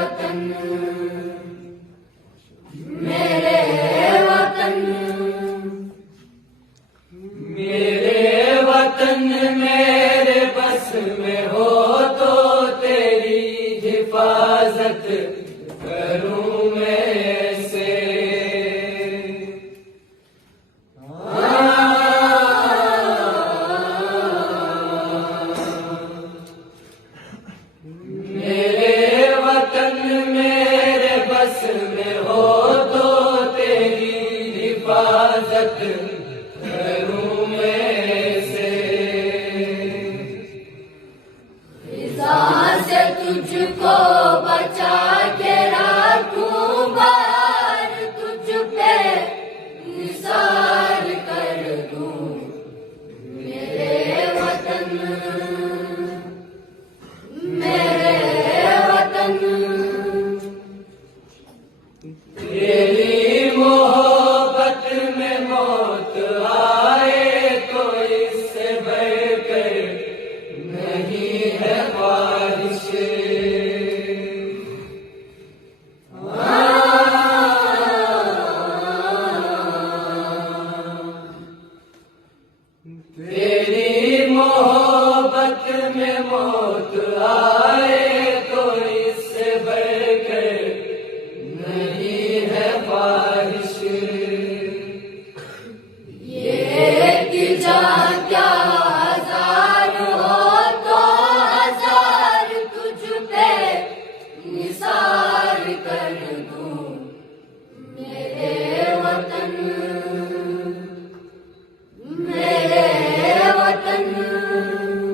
वतन, मेरे वतन, मेरे वतन मेरे बस में हो तो तेरी हिफाजत करूं मैं से। मेरे वतन मेरे बस में हो तो तेरी हिफाजत करूं मैं से। फिजा से तुझको